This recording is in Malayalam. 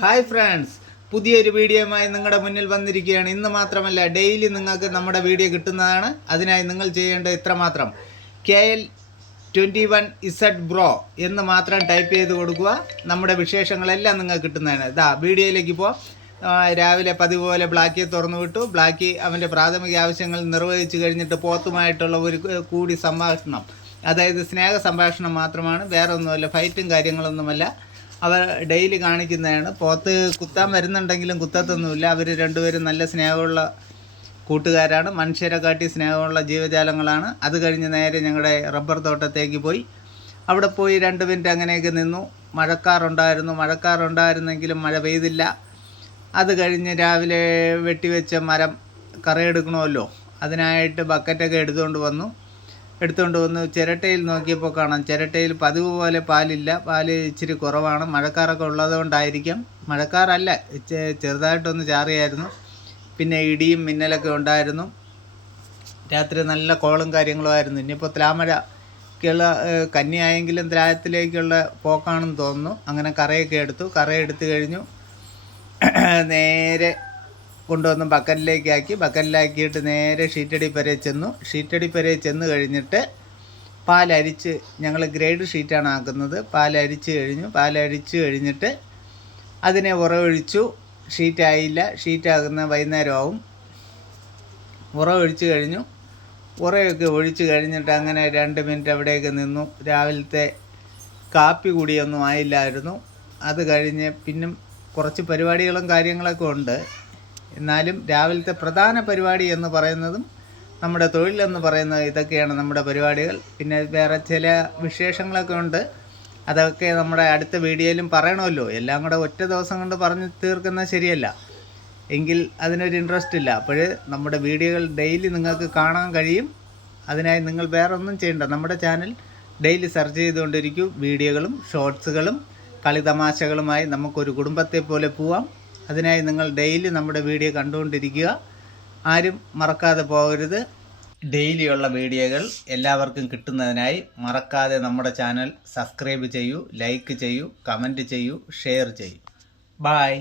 ഹായ് ഫ്രണ്ട്സ് പുതിയൊരു വീഡിയോയുമായി നിങ്ങളുടെ മുന്നിൽ വന്നിരിക്കുകയാണ്. ഇന്ന് മാത്രമല്ല ഡെയിലി നിങ്ങൾക്ക് നമ്മുടെ വീഡിയോ കിട്ടുന്നതാണ്. അതിനായി നിങ്ങൾ ചെയ്യേണ്ടത് ഇത്രമാത്രം. K L twenty one Z bro എന്ന് മാത്രം ടൈപ്പ് ചെയ്ത് കൊടുക്കുക. നമ്മുടെ വിശേഷങ്ങളെല്ലാം നിങ്ങൾക്ക് കിട്ടുന്നതാണ്. ഇതാ വീഡിയോയിലേക്ക് ഇപ്പോൾ രാവിലെ പതിവ് പോലെ ബ്ലാക്കി തുറന്നു വിട്ടു. ബ്ലാക്കി അവന്റെ പ്രാഥമിക ആവശ്യങ്ങൾ നിർവഹിച്ചു കഴിഞ്ഞിട്ട് പോത്തുമായിട്ടുള്ള ഒരു കൂടി സംഭാഷണം. അതായത് സ്നേഹ സംഭാഷണം മാത്രമാണ്. വേറെ ഒന്നുമല്ല ഫൈറ്റും കാര്യങ്ങളൊന്നുമല്ല. അവർ ഡെയിലി കാണിക്കുന്നതാണ്. പോത്ത് കുത്താൻ വരുന്നുണ്ടെങ്കിലും കുത്തത്തൊന്നുമില്ല. അവർ രണ്ടുപേരും നല്ല സ്നേഹമുള്ള കൂട്ടുകാരാണ്. മനുഷ്യരെ കാട്ടി സ്നേഹമുള്ള ജീവജാലങ്ങളാണ്. അത് കഴിഞ്ഞ് നേരെ ഞങ്ങളുടെ റബ്ബർ തോട്ടത്തേക്ക് പോയി. അവിടെ പോയി രണ്ട് മിനിറ്റ് അങ്ങനെയൊക്കെ നിന്നു. മഴക്കാറുണ്ടായിരുന്നു മഴക്കാറുണ്ടായിരുന്നെങ്കിലും മഴ പെയ്തില്ല. അത് കഴിഞ്ഞ് രാവിലെ വെട്ടിവെച്ച മരം കറയെടുക്കണമല്ലോ. അതിനായിട്ട് ബക്കറ്റൊക്കെ എടുത്തുകൊണ്ട് വന്നു. എടുത്തുകൊണ്ട് വന്ന് ചിരട്ടയിൽ നോക്കിയപ്പോൾ കാണാം. ചിരട്ടയിൽ പതിവ് പോലെ പാലില്ല. പാൽ ഇച്ചിരി കുറവാണ്. മഴക്കാറൊക്കെ ഉള്ളതുകൊണ്ടായിരിക്കാം. മഴക്കാറല്ല. ചെറുതായിട്ടൊന്ന് ചാറിയായിരുന്നു. പിന്നെ ഇടിയും മിന്നലൊക്കെ ഉണ്ടായിരുന്നു. രാത്രി നല്ല കോളും കാര്യങ്ങളുമായിരുന്നു ഇനിയിപ്പോൾ ത്ലാമഴക്കുള്ള കന്നിയായെങ്കിലും ത്രായത്തിലേക്കുള്ള പോക്കാണെന്ന് തോന്നുന്നു. അങ്ങനെ കറയൊക്കെ എടുത്തു. കറയെടുത്തു കഴിഞ്ഞു. നേരെ കൊണ്ടുവന്ന് ബക്കറ്റിലേക്കാക്കി. ബക്കറ്റിലാക്കിയിട്ട് നേരെ ഷീറ്റടി പെരെ ചെന്നു. ഷീറ്റടി പെരെ ചെന്ന് കഴിഞ്ഞിട്ട് പാലരിച്ച് ഞങ്ങൾ ഗ്രേഡ് ഷീറ്റാണ് ആക്കുന്നത്. പാലരിച്ച് കഴിഞ്ഞു. പാലരിച്ച് കഴിഞ്ഞിട്ട് അതിനെ ഉറവൊഴിച്ചു. ഷീറ്റായില്ല. ഷീറ്റാകുന്ന വൈകുന്നേരമാവും ഉറവൊഴിച്ച് കഴിഞ്ഞു. ഉറയൊക്കെ ഒഴിച്ച് കഴിഞ്ഞിട്ട് അങ്ങനെ രണ്ട് മിനിറ്റ് അവിടെയൊക്കെ നിന്നു. രാവിലത്തെ കാപ്പി കൂടിയൊന്നും ആയില്ലായിരുന്നു. അത് കഴിഞ്ഞ് പിന്നും കുറച്ച് പരിപാടികളും കാര്യങ്ങളൊക്കെ ഉണ്ട്. എന്നാലും രാവിലത്തെ പ്രധാന പരിപാടി എന്ന് പറയുന്നതും നമ്മുടെ തൊഴിലെന്ന് പറയുന്നത് ഇതൊക്കെയാണ് നമ്മുടെ പരിപാടികൾ. പിന്നെ വേറെ ചില വിശേഷങ്ങളൊക്കെ ഉണ്ട്. അതൊക്കെ നമ്മുടെ അടുത്ത വീഡിയോയിലും പറയണമല്ലോ. എല്ലാം കൂടെ ഒറ്റ ദിവസം കൊണ്ട് പറഞ്ഞു തീർക്കുന്നത് ശരിയല്ല. എങ്കിൽ അതിനൊരു ഇൻട്രസ്റ്റ് ഇല്ല. അപ്പോൾ നമ്മുടെ വീഡിയോകൾ ഡെയിലി നിങ്ങൾക്ക് കാണാൻ കഴിയും. അതിനായി നിങ്ങൾ വേറെ ഒന്നും ചെയ്യണ്ട. നമ്മുടെ ചാനൽ ഡെയിലി സെർച്ച് ചെയ്തുകൊണ്ടിരിക്കും. വീഡിയോകളും ഷോർട്സുകളും കളിതമാശകളുമായി നമുക്കൊരു കുടുംബത്തെ പോലെ പോവാം. അതിനായി നിങ്ങൾ ഡെയിലി നമ്മുടെ വീഡിയോ കണ്ടുകൊണ്ടിരിക്കുക. ആരും മറക്കാതെ പോകരുത്. ഡെയിലിയുള്ള വീഡിയോകൾ എല്ലാവർക്കും കിട്ടുന്നതിനായി മറക്കാതെ നമ്മുടെ ചാനൽ സബ്സ്ക്രൈബ് ചെയ്യൂ ലൈക്ക് ചെയ്യൂ കമന്റ് ചെയ്യൂ ഷെയർ ചെയ്യൂ. ബായ്